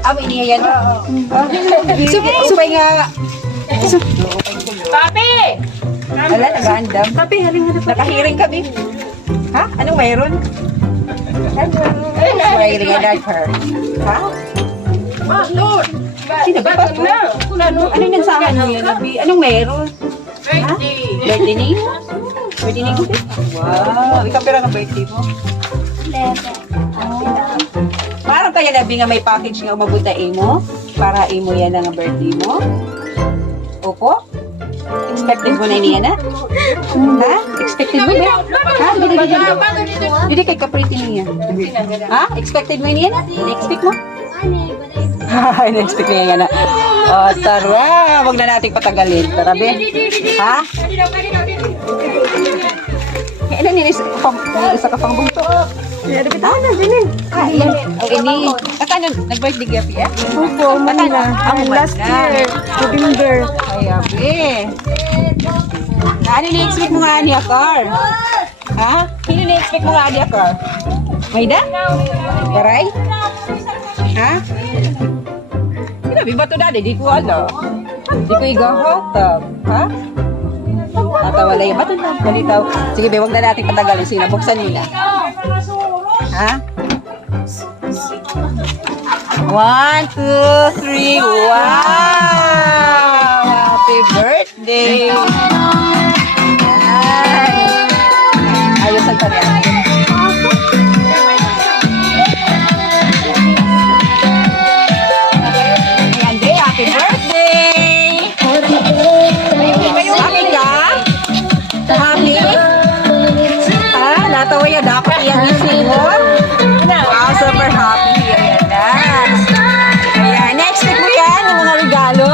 Amin niya yan. Supay nga. Papi! Wala, nag-aandam. Papi, haling na. Nakahiring kami. Ha? Anong mayroon? Smiling I like her. Ha? Ah, Lord! Sino ba ito? Anong nansahan mo yan, Abi? Anong mayroon? Ha? Birthday ni? Birthday ni Gubi? Wow! Ikaw pera ng birthday mo? Parang kaya Abi nga may package nga umabuta mo? Para mo yan ang birthday mo? Opo? Expected mo na niya na? Ha? Expected mo ba? Ha? Hindi kay kapriti niya. Ha? Expected mo niya na? Expect mo? In-expect niya na. O, tara. Huwag na nating patagalin. Tara, be. Ha? Ano nila? Isa ka pang bugto. Ha? Iyan. O, ini. Kakano? Nag-birthday gabi, eh? Opo, Manila. Ang Last year, November. Kaya, be. Ano ni-expect mo nga ni Akar? Ha? Sino ni-expect mo nga ni Akar? Maida? Baray? Ha? Sinabi ba ito dati? Di ko alam. Di ko igahotab. Ha? Natawalay. Ba't ito? Balitaw. Sige, be, huwag na natin patagalin. Sige, buksan nyo na. Ha? 1, 2, 3. Wow! Happy birthday! Ayusan pa rin. Ayan, Jay, happy birthday! Happy ka? Happy? Ha? Natawa yan. Dapat yan isip mo? Wow, super happy. Ayan na. Ayan, next week mo yan, yung mga regalo.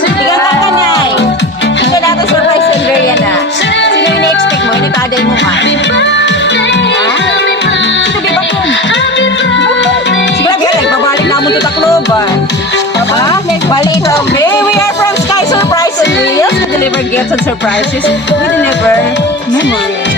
Tingnan ka kanay. Tingnan natin surprise sender yan na. Sino yung na-expect mo? Initaday mo ka. Ha? Sino ba ito? Sige, galing. Babalik na mo ito takloban. Ha? Bali ito. Hey, we are from Sky Surprise on Wheels. We deliver gifts and surprises. We deliver memories.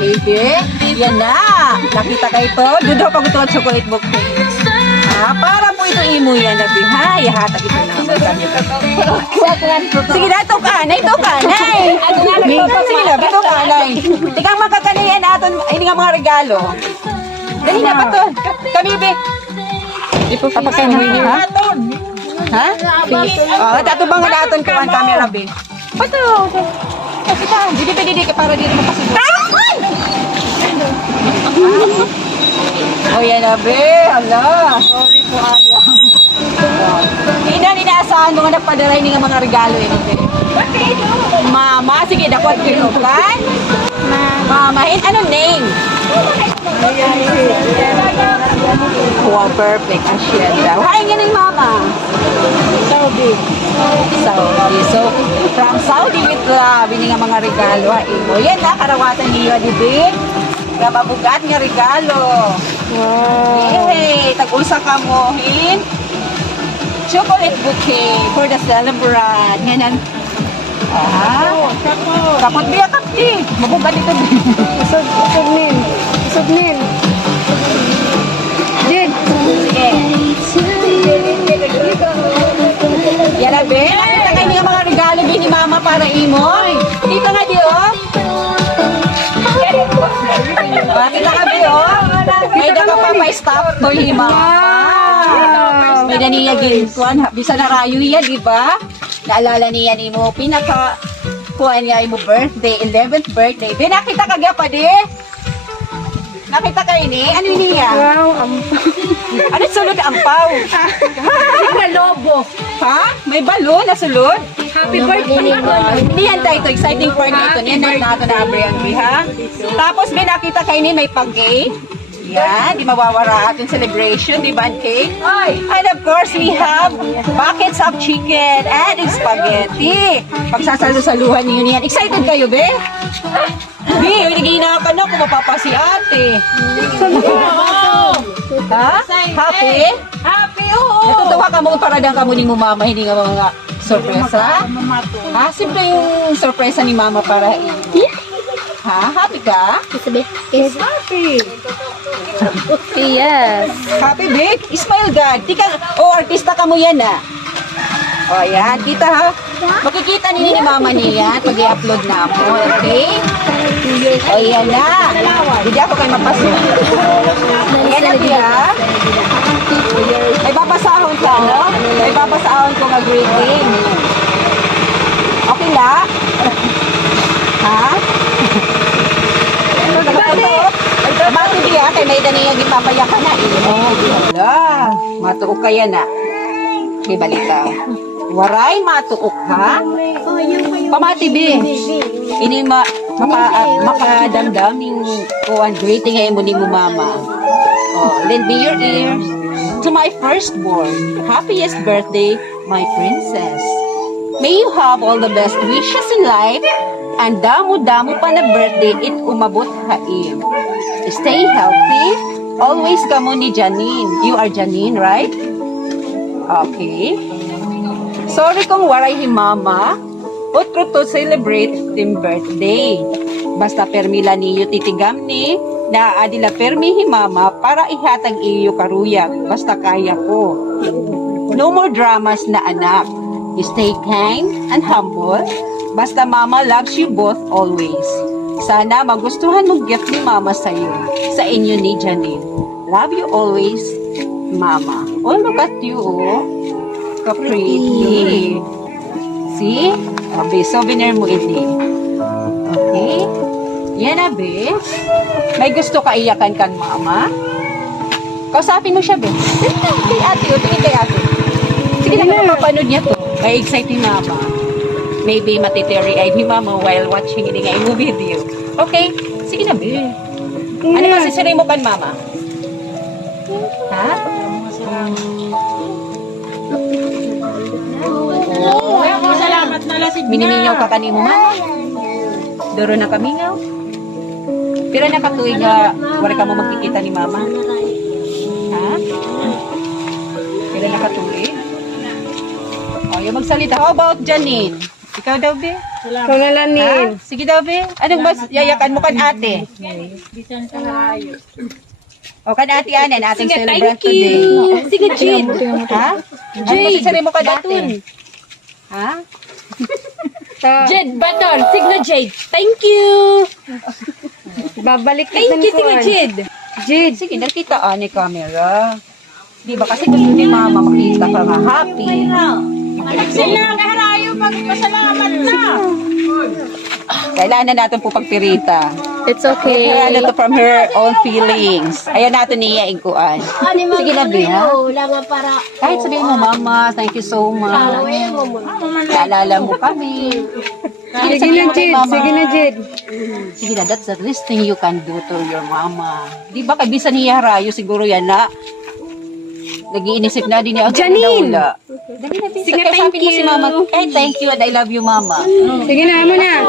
Okay, yan na. Nakita kayo ito. Doon pag ito ang chocolate bouquet. Para po ito imo yan, Abi. Ha? Ihatag ito na. Sige na, ito ka. Ito ka. Sige na, ito ka. Tingang magkakanayan natin. Ini nga mga regalo. Dali na ba ito? Kami, Be. Papakain mo yun, ha? Ha? Dato bang natin kuhan camera, Be? Pato. Kasi ka. Didi ka para dito mapasito. Oh, yan na, Be. Hala. Sorry po, ayaw. Hindi na ninaasahan mo nga nagpadaray ng mga regalo yun, Be. Mama, sige, dapat kayo kan? Mama, anong name? Wow, perfect. Asya daw. Hain nga ng mama. Saudi. So, from Saudi with love, ini nga mga regalo. Hain mo. Yan na, karawatan niyo, Be. Nga mabugat nga regalo. Wow. Yay! Tag-usa ka mo, chocolate bouquet for the celebrant. Ngayon, kapot biya kapti. Mabugat ito. Isugnin. Jin. Sige. Yan na, Be. Nakita kayo nga mga regalo, Be, ni Mama para imoy. Dito nga, di, oh. Kita ka, Be, oh. May daga pa pa-stop to, Mama. May daniya gintuan. Bisa na rayo yan, di ba? Naalala niya ni mo, kuha niya mo birthday, 11th birthday. Be, nakita ka pa, di? Nakita kayo ni? Ano niya? Wow, Ano sulod ampaw? Tingnan lobo. Ha? May balon na sulod? Happy birthday. Hindi yan tayo ito. Exciting part na ito. Yan na nato na Brianne, ha? Tapos, Be, nakita kayo ni may pag-cake. Yan, di mawawara ating celebration, di ba, cake? And of course, we have buckets of chicken and spaghetti. Pagsasalo-saluhan niyo niyan. Excited kayo, Be? Be, nagihinapan na kung mapapasi ate. Ha? Happy? Happy, oo. Natutuwa ka mo, paradang ka mo ni mo, Mama, hindi nga mga sorpresa? Ha? Simple yung sorpresa ni Mama para Ha? Happy ka? Sabi, yes. Happy. Yes. Happy, babe? Smile God. Di ka, artista ka mo yan ah. O, yan. Kita ha? Makikita ni mama niya pag i-upload na ako. Okay? O, yan na. Hindi ako kayo mapasok. Yan na, Bia. May babasahon ka, no? May babasahon ko nga greeting. Okay la? Ha? Mati Bia, kay may daniya gipapaya ka na. Wala. Matuok ka yan na. May balita. Waray, matuok ha? Pamati Bi. Ini makadamdam yung kuwan greeting ay mo ni mo mama. Oh, lend me your ears. To my firstborn, happiest birthday, my princess. May you have all the best wishes in life, and damo-damo pa na birthday it umabot haim. Stay healthy. Always kamo ni Janine. You are Janine, right? Okay. Sorry kung waray hi mama. Otro to celebrate tim birthday. Basta permila niyo titigam ni na adila permi hi mama para ihatag iyo karuyag. Basta kaya ko. No more dramas na anak. Stay kind and humble. Basta mama loves you both always. Sana magustuhan mo gift ni mama sa'yo. Sa inyo ni Janine. Love you always, mama. Oh, look at you, oh. Ka-pretty. See? Abe, souvenir mo ini. Okay? Yan, abe. May gusto ka iyakan kan mama? Kausapin mo siya, be. Kay ate, o. Tingin kay ate. Sige na, mapapanood niya to. May exciting mama. Maybe matiteary-eyed ni mama while watching ini nga yung video. Okay? Sige na, be. Ano masisiray mo kan mama? Ha? Salamat na lasig na. Minimingaw ka kanimo mama? Duro na kamingaw? Pero nakatuwi nga, wala ka mo magkikita ni mama? Ha? Pero nakatuwi? O, yung magsalita. How about Janine? Ikaw daw, be? Ikaw na lang, Ha? Nin. Sige daw, be. Anong mas yayakan mo kan ate? O, kan ate anen, ating celebrant today. Sige, Jade. Ha? Ano masisari mo kan ate? Ha? Jade, baton. Sige, Jade. Thank you. Babalik Thank you, sige, Jade. Jade, sige, nakita ni camera. Di ba kasi gusto ni mama makita ka nga happy. Sila, kaharayo, magpasalamat na. Kailangan natin po pagpirita. It's okay. Ano to from her own feelings. Ayan natin niya ikuan. Sige na, Bi, ha? Kahit sabihin mo, mama, thank you so much. Naalala mo kami. Sige na, Jade. Sige na, Jade. Sige na, that's the least thing you can do to your mama. Di ba, kabisa niya harayo, siguro yan na. Nag-iinisip na din niya. Janine! Dali na, Bi. Sige, Kaya thank sabi mo si mama, you. ay, thank you and I love you, mama. Sige na, amo na.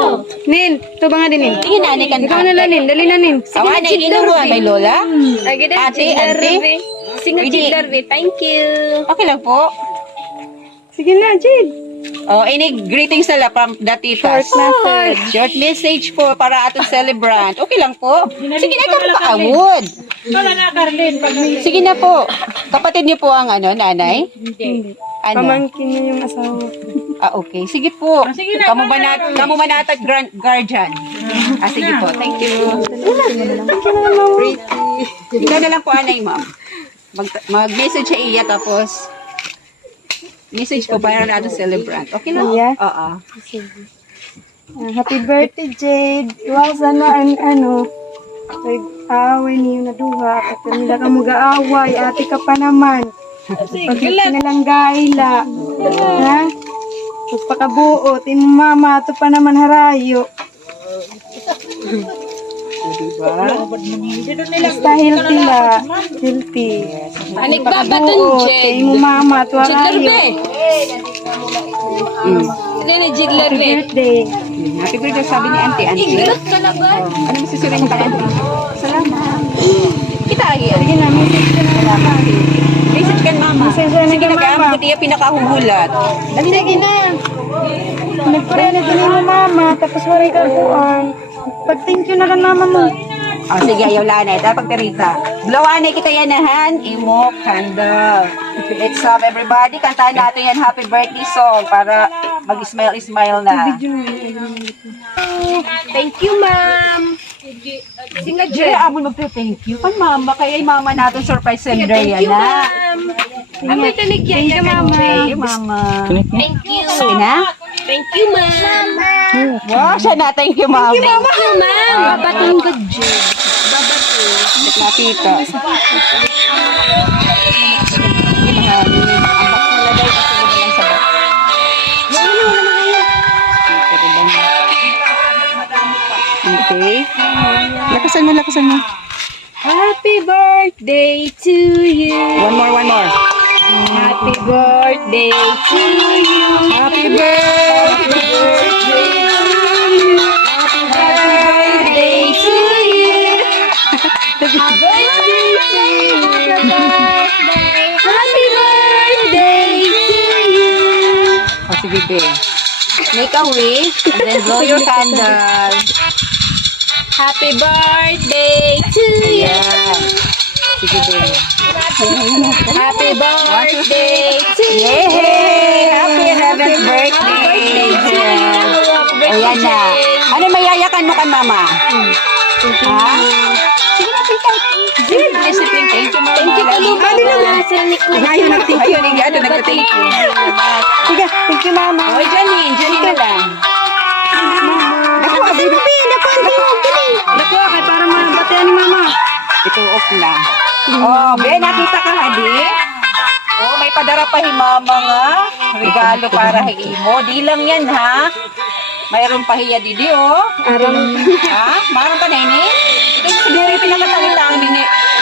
Nin, ito ba nga din, Nin? Tingin na, kan Ikaw na lang, Nin. Dali na, Nin. Awa na, ininom mo, may lola? Ate, ate? Sige, Pwede. Jade Darby. Thank you. Okay lang po. Sige na, Jade. Oh, ini greetings na from the titas. Short message po para atong celebrant. Okay lang po. Sige na, kami paawod. Wala na, Carlin. Pag may Sige na po. Kapatid niyo po ang nanay? Ano? pamangkin niya yung asawa. Ah, okay. Sige po. sige na, Kamu manatag guardian. Ah, sige po. Thank you. Pretty. Ikaw na lang po, anay, ma'am. Mag-message siya iya, tapos message po para na atong celebrant. Okay lang? Yeah. Oo. Happy birthday, Jade. Wow, sana ano, away niyo na duha. At nila ka mag-aaway. Ate ka pa naman. Pagkita na lang gaila. Ha? Pagpakabuot. Imo mama, ito pa naman harayo. Diba? Basta healthy la. Healthy. Anik babaton, Pagpakabuot. Jade. Imo mama, ito Jade harayo. Darby. Sige na, Jade Happy Darby. birthday. Happy birthday, sabi ni auntie. Iglot ka na ba? Ano masisurin mo kay auntie? Salamat. Kita lagi. Sige na, message ka na mama. Message kan mama. Message na Sige ka, na kaya mama. buti yung pinakahuhulat. Sige na. Nagpare na din mo mama. Tapos waray ka kuan. Pag-thank you na lang mama mo. Oh, sige, ayaw lanay. Dapat pagperita. Blowanay kita yanahan. Imo, candle. Let's have everybody. Kantahan natin yan happy birthday song para mag-smile-smile na. Thank you, ma'am. Sing na, Jay, Jed. amon magpe-thank you. Kan mama, kaya yung mama natin surprise sender Thank yan you, na. ma'am. Amoy tanig yan. Thank you, mama. Thank you, mama. Thank you. Sige na? Thank you, ma'am. Wow, siya na. Thank you, mama. Thank you, ma'am. Babatong ka, Jed. Nakita. Okay. Lakasan mo, lakasan mo. Happy birthday to you. One more. Happy birthday to you. Happy birthday. Happy birthday to you. Happy birthday to you. Happy birthday to you. Oh, sige, be. Make a wish and then blow your candle. Happy birthday to you. Yan. Sige, be. Happy birthday to you. Yay! Happy 11th birthday! Ayan na. Ano mayayakan mo kan mama? Ha? Sige na, tita. Discipline. Thank you, mama. Thank you po, Lord. Ayaw na, thank you. Ayaw na, thank you. Sige, thank you mama. Oy, Janine na lang. Naku, Kay para mabatian ni mama. ito off na. Oh, be, nakita ka, hadi? Oh, may padara pa himama nga. Regalo para kay imo. Di lang yan, ha? Mayroon pa hiya didi, oh. Ha? Mayroon pa na ini? Ito siguro yung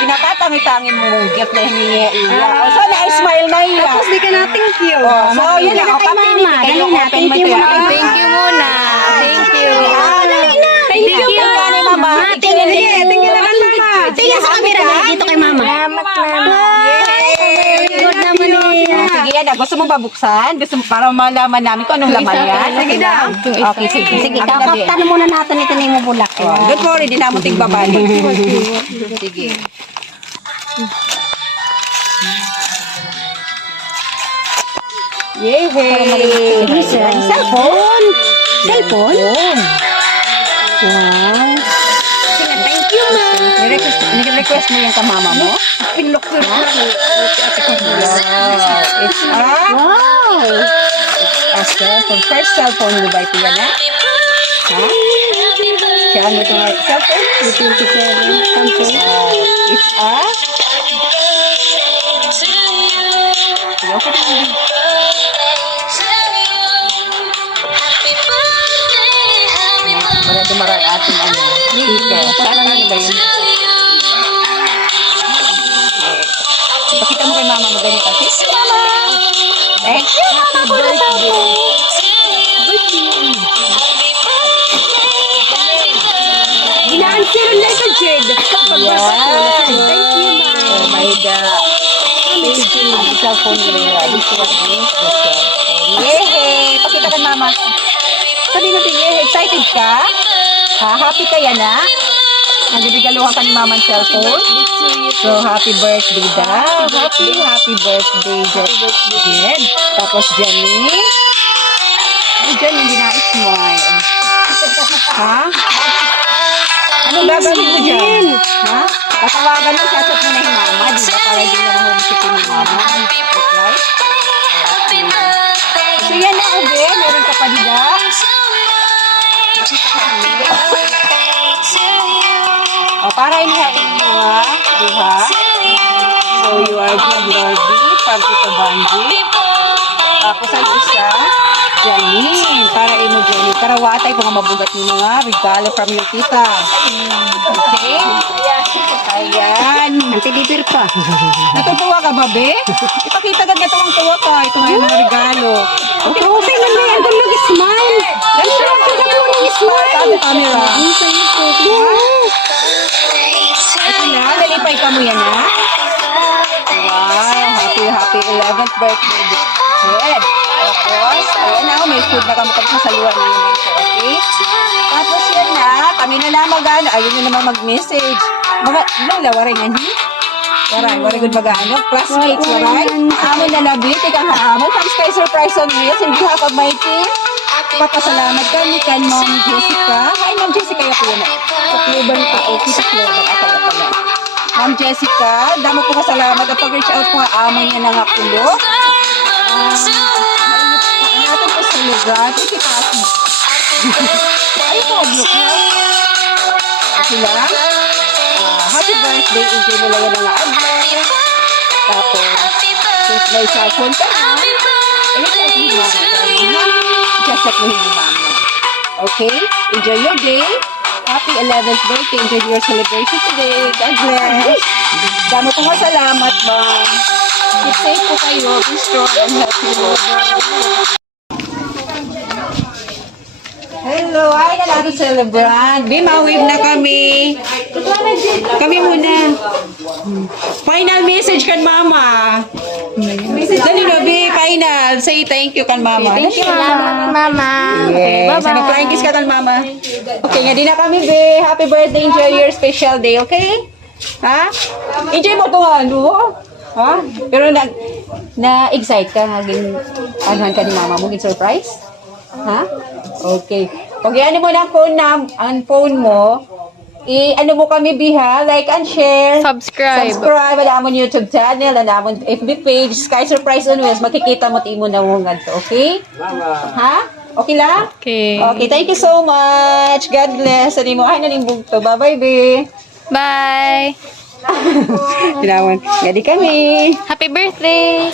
pinakatangi-tangin mo mong gift na hiningi iya. Oh, so, na-smile na iya. Tapos di ka na thank you. Oh, so, yun na. Oh, papini. Kayo open mo ito. Thank you muna. Thank you. Thank you. Thank you, mama. Thank you naman mama. Tingnan sa camera na dito kay mama. Salamat mama. Good naman niya. Sige yan, gusto mo babuksan? Gusto mo para malaman namin kung anong laman yan? Sige daw. Okay, sige. Sige, Kakaptan muna natin ito na yung bulak. Don't worry, di naman tigbabalik. Sige. Yay! Cellphone. Cellphone? Wow. Sige, thank you, ma'am. Nire-request mo yung kamama mo? Pinlock ko Wow. It's Wow. a cellphone. First cellphone mo ba ito yan, ha? Ha? Kaya ano ito nga cellphone? Ito yung Samsung. It's a... Okay na. Wala dumarang ating ano. Speaker. Saan ano ba yun? Pakita mo kay mama mo ganito. Thank you, mama! Thank you, mama, for the cellphone. Ina-answer na ito, Jed. Yan. Thank you, ma'am. Oh my God. Thank you. Ang cellphone mo yun. This one is the cellphone. Yay! Pakita kay mama. Sabi natin, yay! Excited ka? Ha? Happy ka yan, ha? Nagbigaluhan ka ni mama ang cellphone? So, happy birthday daw. Happy birthday, Jed. Tapos, Janine. Ay, Jan, hindi na-smile. Ha? Anong gagawin mo dyan? Ha? Tatawagan mo, sasat mo na yung mama, di ba? Para di na mahumsip yung mama. Right? So, yan na, Ube. Meron ka pa diba? O, para inihain mo, ha? Diba? So, you are good, Lordy. From Tito Banji. Tapos, ang isa, Janine. Para imo, Janine. Para watay kung mabugat mo mga regalo from your tita. Okay? Ayan. Anti-bibir pa. Natutuwa ka ba, be? Ipakita agad na tuwang-tuwa ka. Ito nga yung mga regalo. Okay, okay na na. Ang mag-smile. Ganda mo mag-smile. Sa camera. Ito na. Nalipay ka mo yan, ha? Wow. Happy 11th birthday. Good. Tapos, ayan na. May food na kami saluhan na yun. Okay? Tapos yan na. kami na lang mag-ano. Ayun na naman mag-message. Mga, ilang lawaray nga niya? Waray good mag-ano. Classmates, waray. Amo na labi, tikang haamon. Thanks kay Surprise on Wheels. In behalf of my team, papasalamat kami kan Ma'am Jessica. Hi, Ma'am Jessica, yung po na. Takluban ka, okay, takluban ako na pala. Ma'am Jessica, damo po kasalamat at pag-reach out po ang amo niya ng akulo. Natin po sa lugar. Ito kasi. Ay, pablo ka. Sila. Happy birthday, enjoy mo lang yan ang advance. Tapos, since may cellphone ka na, ayun lang yung mama. Just like yung mama. Okay? Enjoy your day. Happy 11th birthday. Enjoy your celebration today. God bless. Damo po salamat, ma'am. Keep safe po kayo. Be strong and healthy. Hello, ay na natin celebrant. Bimawig na kami. Kami muna. Final message kan mama. Dali na, Bi. Final. Say thank you kan mama. Thank you, Mama. Yes. Bye-bye. Flying kiss ka kan mama. Okay, nga di na kami, Bi. Happy birthday. Enjoy your special day, okay? Ha? Enjoy mo ito, ano? Ha? Pero na-excite ka nga anuhan ka ni mama mo, surprise? Ha? Okay. Pag ano mo ng phone mo, ano mo kami biha, like and share. Subscribe. Subscribe, wala mo YouTube channel, wala mo FB page, Sky Surprise on Wheels, makikita mo timo na mo ganito, okay? Ha? Okay lang? Okay. Okay, thank you so much. God bless. Sali mo, ay nalimbog to. Bye-bye, be. Bye. Ginawan. Gadi kami. Happy birthday.